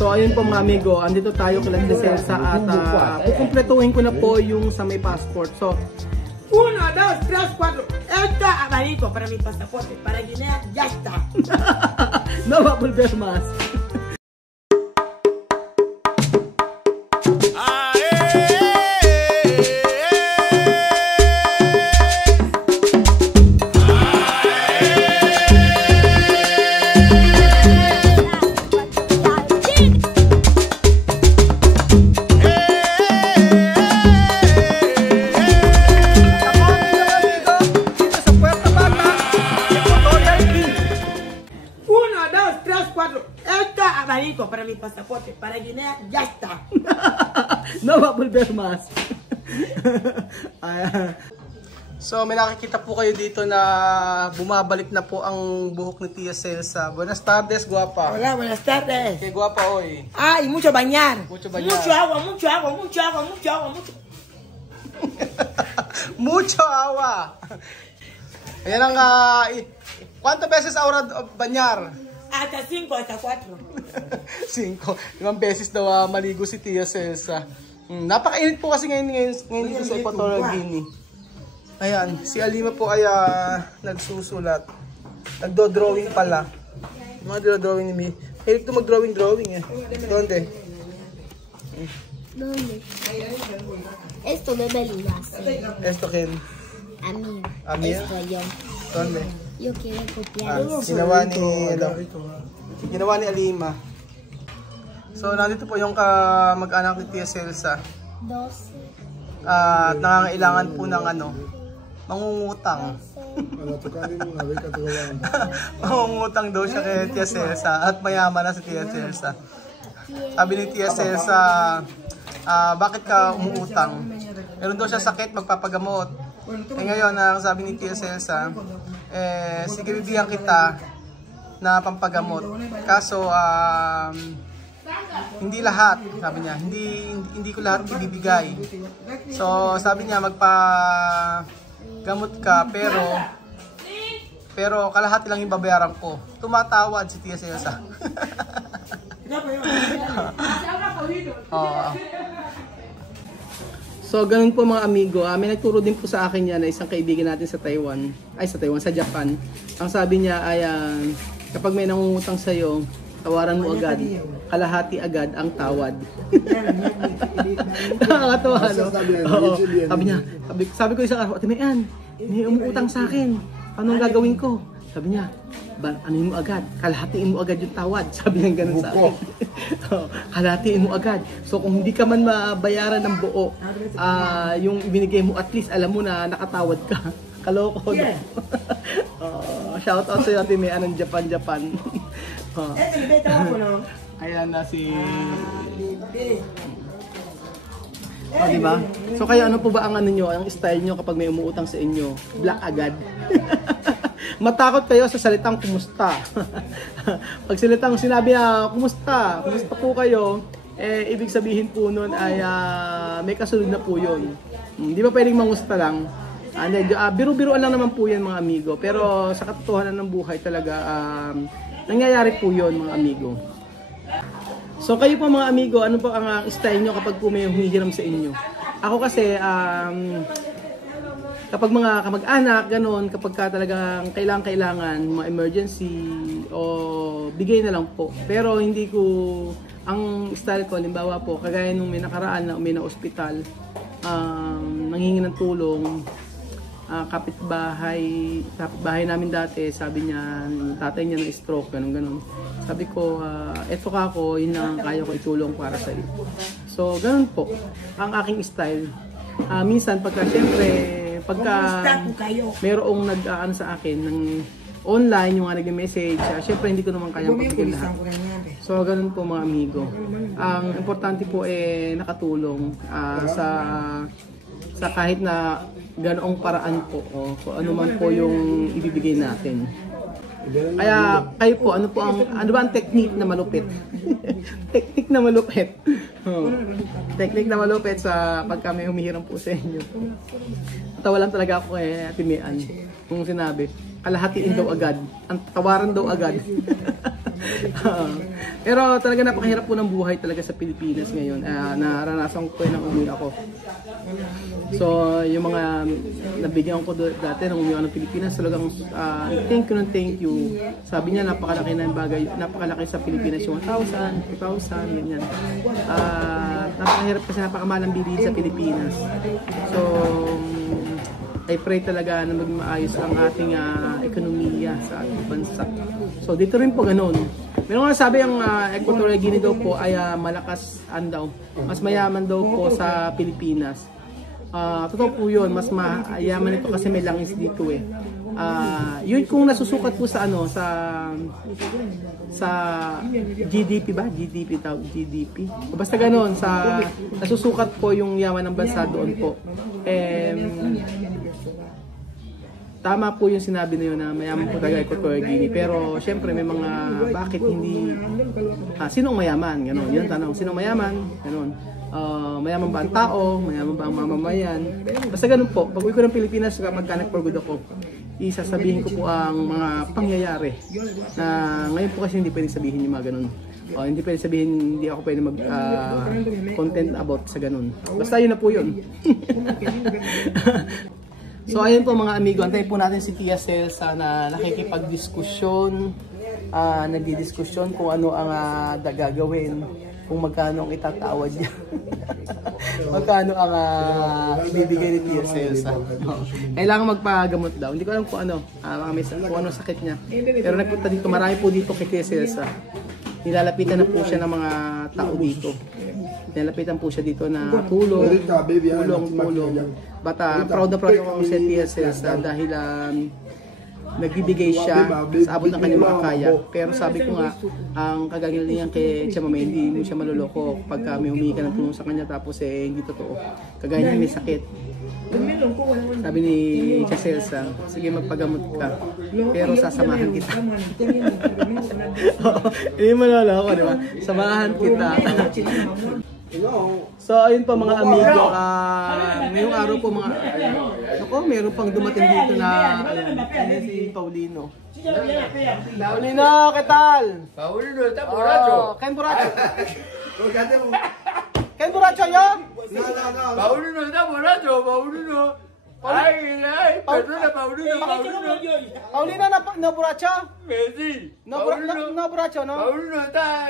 So ayun po mga amigo, andito tayo kay Ate Celsa at kukumpletuhin ko na po yung sa may passport. So 1, 2, 3, 4. Esta amarillo para mi pasaporte. Para Guinea ya está. no va a volver más. Para mi pasaporte, para Guinea ya está. no va a volver más. So may nakikita po kayo dito na bumabalik na po ang buhok ni Tia Celsa. Buenas tardes, guapa. Hola, buenas tardes. Qué guapa hoy. Ay, mucho bañar. Mucho bañar. Mucho agua, mucho agua, mucho agua, mucho agua, mucho. Mucho agua. Ayan ang ¿cuántas veces ahora bañar? Hasta 5, hasta 4. 5. 5 beses daw maligo si Tia Celsa. Napakainit po kasi ngayon dito sa Equatorial Guinea. Ayan, si Alima po ay nagsusulat. Nagdo-drawing pala. Mga drawing ni Mi. Hilig to mag-drawing eh. Donde? ¿Dónde? Esto bebe lilas. Esto quién? A mí. ¿A mí? Esto yo. ¿Dónde? Yo quiero copiar. Ginawa ni Alima. So nandito po yung kamag-anak ni Tia Celsa. 12. At nangangailangan po ng mangungutang. Mangungutang daw siya kay Tia Celsa at mayaman na si Tia Celsa. Sabi ni Tia Celsa, bakit ka umuutang? Meron daw siya sakit, magpapagamot. Ngayon, ang sabi ni Tia Celsa, sige bibigyan kita na pampagamot. Kaso, hindi lahat, sabi niya. Hindi ko lahat ibibigay. So, sabi niya, magpagamot ka, pero kalahati lang yung babayaran ko. Tumatawad si Tia Celsa. So, ganun po mga amigo. May nagturo din po sa akin yan na isang kaibigan natin sa Taiwan. Sa Japan. Ang sabi niya ay, kapag may nangungutang sa'yo, tawaran mo agad. Kalahati agad ang tawad. Nakakatawa, no? Oo. Sabi niya, sabi ko isang araw, Ate Mayan, may umuutang sa akin. Anong gagawin ko? Sabi niya, anuhin mo agad, kalahatiin mo agad yung tawad. Sabi niya ganun sa akin. Kalahatiin mo agad. So kung hindi ka man mabayaran ng buo, yung ibinigay mo, at least alam mo na nakatawad ka. Kaloko, no? Shout out sa'yo, Ate Mayan ng Japan. Ayan na si... diba? So kayo ano po ba ang ang style nyo kapag may umuutang sa inyo? Black agad. Matakot kayo sa salitang kumusta. Pag salitang sinabi na kumusta po kayo, ibig sabihin po nun ay may kasunod na po yun. Di ba pwedeng mangusta lang? Biro-biroan lang naman po yan mga amigo. Pero sa katotohanan ng buhay talaga, nangyayari po yun mga amigo. So kayo po mga amigo, ano po ang style nyo kapag po may humihiram sa inyo? Ako kasi, kapag mga kamag-anak, ganun, kapag talagang kailangan, mga emergency, o bigay na lang po. Pero hindi ko, ang style ko, halimbawa po, kagaya nung may nakaraan na may na-ospital, nanghingi ng tulong, kapitbahay namin dati, sabi niya, tatay niya na stroke, ganun. Sabi ko, eto ka ako, yun lang kaya ko itulong para sa iyo. So, ganun po, ang aking style. Minsan, pagka mayroong nag-aano sa akin ng online, yung nag-message, syempre hindi ko naman kayang pagbigyan lahat. So, ganun po mga amigo. Ang importante po nakatulong sa kahit na ganoong paraan po, kung ano man po yung ibibigay natin. Kaya kayo po, ano ba ang technique na malupit? Technique na malupit. Technique na malupit sa pagka may humihiram po sa inyo. Tawa lang talaga ako kay Ate Mayan kung sinabi, kalahatiin daw agad, ang tawaran daw agad. Pero talaga napakahirap po ng buhay talaga sa Pilipinas ngayon. Naranasan ko nang umuwi ako. So, yung mga nabigyan ko dati nang umuwi ako ng Pilipinas, talagang thank you. Sabi niya napakalaki na yung bagay, napakalaki sa Pilipinas yung 1,000, 2,000, ganyan. Napakahirap kasi napakamahal ang bilihin sa Pilipinas. So, I pray talaga na maging maayos ang ating ekonomiya sa ating bansa. So dito rin po ganun. Meron nga sabi ang Equatorial Guinea daw po ay malakas daw. Mas mayaman daw po sa Pilipinas. Totoo po yun, mas mayaman ito kasi may langis dito eh. Yun kung nasusukat po sa sa GDP ba? GDP. Basta ganoon, sa nasusukat po yung yaman ng bansa doon po. Tama po yung sinabi na yun na mayaman po talaga Equatorial Guinea. Pero syempre may mga bakit hindi sinong mayaman? Ganon. Yun tanong, sinong mayaman? Ganon. Mayaman ba ang tao? Mayaman ba ang mamamayan? Basta ganun po. Pag uwi ko ng Pilipinas, kapag nag-for good ako, isasabihin ko po ang mga pangyayari na ngayon po kasi hindi pwedeng sabihin yung mga ganun. Hindi pwedeng sabihin, hindi ako pwedeng mag-content about sa ganun. Basta yun na po yun. So ayun po mga amigo, antayin po natin si Tia Celsa na nakikipag-diskusyon, nagdidiskusyon kung ano ang gagawin, kung magkano ang itatawad niya. Magkano ang ibibigay ni Tia Celsa. Kailangan magpagamot daw. Hindi ko alam kung ano, kung ano sakit niya. Pero nagpunta dito, marami po dito kay Tia Celsa. Nilalapitan na po siya ng mga tao dito. Nilalapitan po siya dito na tulong. But proud na proud ako sa Tia Celsa dahil nagbibigay siya sa abot ng kanyang makakaya. Pero sabi ko nga, ang kagalingan kay Tia Mame, hindi mo siya maluloko pagka may humingi ka ng tulong sa kanya tapos hindi totoo. Kagaya niya may sakit. Sabi ni Tia Celsa, sige magpagamot ka, pero sasamahan kita. Hindi malala ako, di ba? Samahan kita. So ayun pa mga amigo, ngayong araw po mga meron pang dumating dito na ayan si Paulino. Paulino, ¿qué tal? Paulino está borracho. ¿Quién borracho? ¿Quién borracho yo? Paulino está borracho, Paulino. Ay, perdona Paulino. Paulino no borracho? Sí. No borracho, ¿no? Paulino está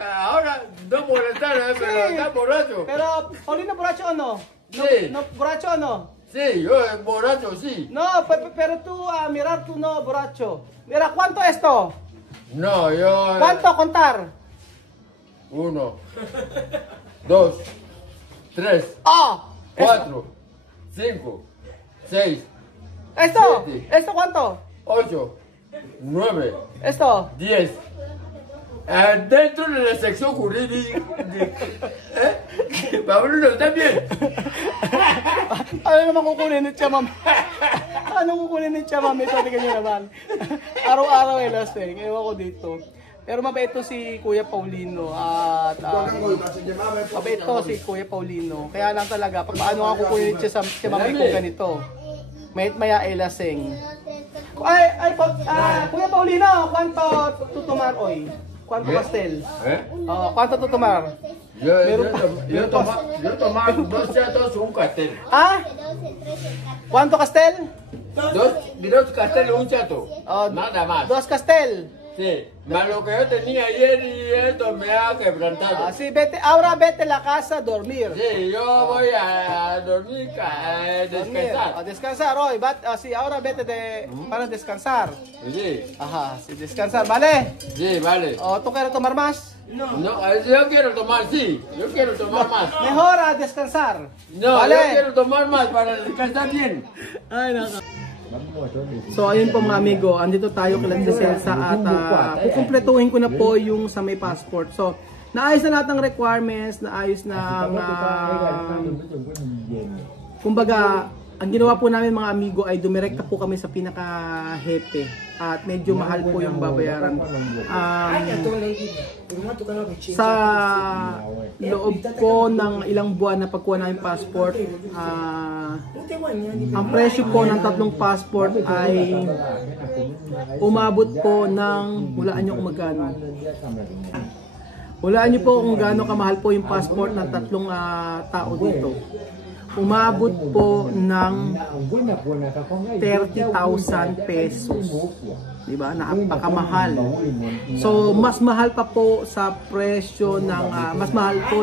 ahora no molestar, pero está borracho. Pero Paulino borracho o no? Sí. No borracho o no? Sí, yo borracho, sí. No, pero tú mirar tú no borracho. Mira, ¿cuánto esto? No, yo... ¿Cuánto contar? 1, 2, 3, 4, 5, 6, ¿Esto? 7, ¿Esto cuánto? 8, 9, ¿Esto? 10. Dentro de la sección jurídica. Paulino, ¿está bien? Ano naman kukunin ni Tia Mame? Ano kukunin ni Tia Mame? Ito, tingnan nyo naman. Araw-araw lasing. Ewan ko dito. Pero mabait to si Kuya Paulino. At mabait to si Kuya Paulino. Kaya lang talaga, pag paano nga kukunin ni Tia Mame kung ganito. Maya lasing. Kuya Paulino, ¿cuánto tutumar hoy? ¿Cuánto pastel? ¿Cuánto tutumar? Yo tomar 2 chatos, un castel. ¿Cuánto castel? 2 casteles, un chato. Nada más. 2 castel. Sí, más lo que yo tenía ayer y esto me ha quebrantado. Sí, ahora vete a la casa a dormir. Sí, yo voy a dormir, descansar. A descansar hoy. Sí, ahora vete para descansar. Sí. Ajá, sí, descansar, ¿vale? Sí, vale. ¿Tú quieres tomar más? No, yo quiero tomar, sí. Yo quiero tomar más. Mejor a descansar. No, ¿vale? yo quiero tomar más para descansar bien. Ay, naka. So ayun po mga amigo, andito tayo kay Tia Celsa at kukumpletuhin ko na po yung sa may passport. So naayos na lahat ng requirements, naayos na kumbaga, ang ginawa po namin mga amigo ay dumirekta po kami sa pinaka-hepe at medyo mahal po yung babayaran. sa loob po ng ilang buwan na pagkuha ng passport, ang presyo po ng 3 passport ay umabot po ng, hulaan nyo kung magkano. Hulaan nyo po kung gaano kamahal po yung passport ng 3 tao dito. Umabot po ng 30,000 pesos. Diba? Napakamahal. So, mas mahal pa po sa presyo ng, mas mahal po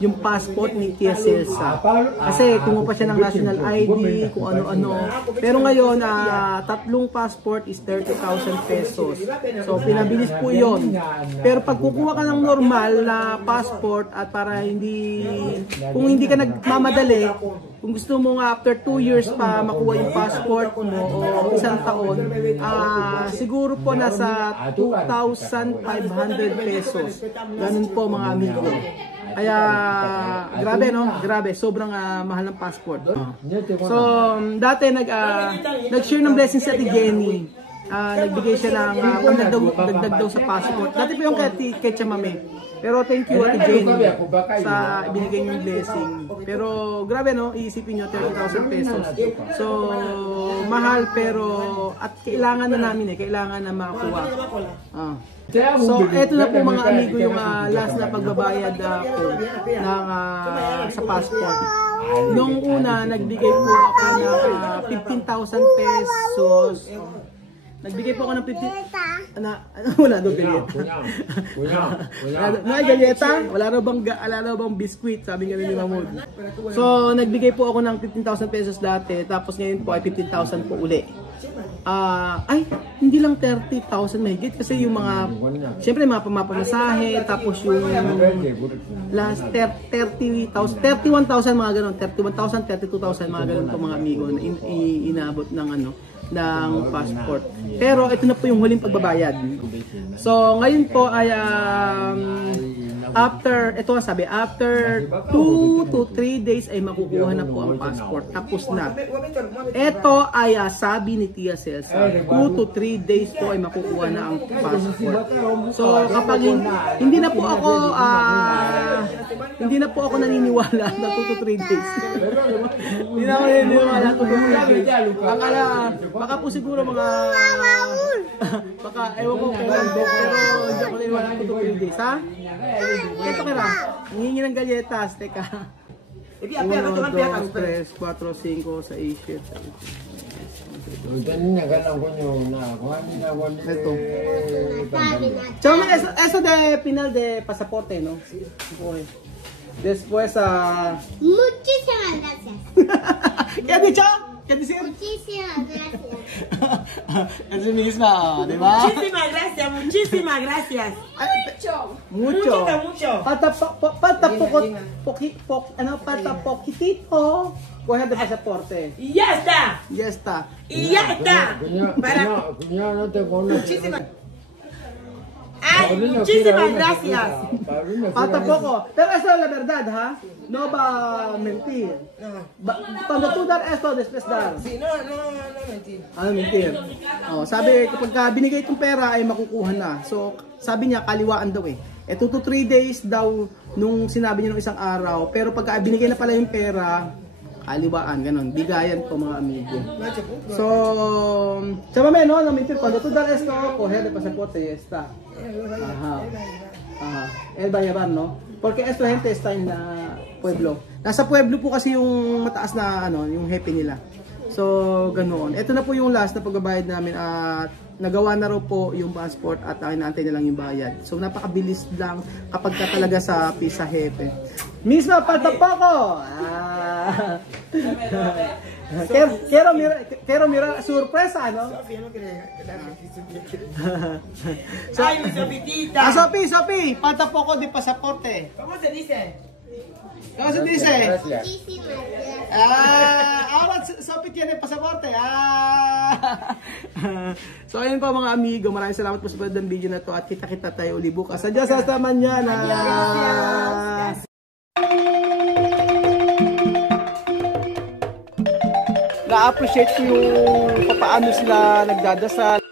yung passport ni Tia Celsa. Kasi kumuha pa siya ng national ID, kung ano-ano. Pero ngayon, 3 passport is 30,000 pesos. So, pinabilis po yon. Pero pag kukuha ka ng normal na passport at para kung hindi ka nagmamadali, kung gusto mo nga after 2 years pa makuha yung passport mo o 1 taon, siguro po nasa 2,500 pesos. Ganun po mga amigo. Kaya grabe no? Grabe, sobrang mahal ng passport. So dati nag-share ng blessings si Ate Jenny. Nagbigay siya ng dagdag daw sa passport. Dati po yung kay Chamame. Pero thank you Ate Jenny sa ibinigay niyong blessing. Pero grabe no, iisipin niyo 30,000 pesos. So mahal pero at kailangan na namin kailangan na makuha. So eto na po mga amigo yung last na pagbabayad ko ng sa passport. Nung una nagbigay po ako ng 15,000 pesos. Nagbigay po ako ng 15 wala daw galyeta. Wala galyeta? Wala raw bang biscuit, sabi nga ni Mamod. So, nagbigay po ako ng 15,000 pesos dati, tapos ngayon po ay 15,000 po uli. Ay, hindi lang 30,000 mahigit kasi yung mga, siyempre mga pamapamasahe, tapos yung last 30,000, 31,000 mga ganun, 31,000, 32,000 mga ganun po mga amigo na inabot ng ng passport. Pero ito na po yung huling pagbabayad. So ngayon po ay after 2 to 3 days ay makukuha na po ang passport. Tapos na. Ito ay sabi ni Tia Celsa, 2 to 3 days po ay makukuha na ang passport. So kapag hindi na po ako naniniwala na 2 to 3 days. Hindi na ako naniniwala 2 to 3 days. Akala, baka po siguro baka ewan ko kailan pero hindi ako naniniwala 2 to 3 days, ha? Ito kira, nangingi ng galletas, teka. 1, 2, 3, 4, 5, 6, 7. Chama, eso de final de pasaporte, ¿no? Después Muchísimas gracias. ¿Qué has dicho? ¿Qué decir? Muchísimas gracias. Así misma, ¿de va? Muchísimas gracias, muchísimas gracias. Mucho. Mucho. Falta poquitito. Coge de pasaporte. Y ya está. Ya está. Y ya está. Muchísimas. Ay, muchísimas gracias. Falta poco. Pero eso es la verdad, ¿ha? No va a mentir. Cuando tú dar esto, después dar. Sí, no mentir. Mentir. Sabi, kapag binigay itong pera ay makukuha na. So, sabi niya, kaliwaan daw eh. 2 to 3 days daw nung sinabi niya nung isang araw. Pero pagka binigay na pala yung pera, kaliwaan, ganun. Bigayan po mga amigo. So, chámame, no mentir. Cuando tú dar esto, coger de pasaporte y está. Ajá. Él va a llevar, ¿no? Porque esta gente está en pueblo. Nasa pueblo po kasi yung mataas na yung jefe nila. So, ganoon. Ito na po yung last na pagbabayad namin at nagawa na raw po yung passport at inaantay na lang yung bayad. So, napakabilis lang kapag ka talaga sa pisa jefe. Misma, falta poco! Quiero mirar sorpresa, ¿no? Sofía no cree. Ay, mi Sofitita. Sophie, falta poco de pasaporte. ¿Cómo se dice? ¿Cómo se dice? Muchísimas gracias. Ahora Sophie tiene pasaporte. So ayun po mga amigo, maraming salamat po sa panonood ng video na to at kita-kita tayo uli bukas. Adios hasta mañana. Na-appreciate ko yung paano sila nagdadasal.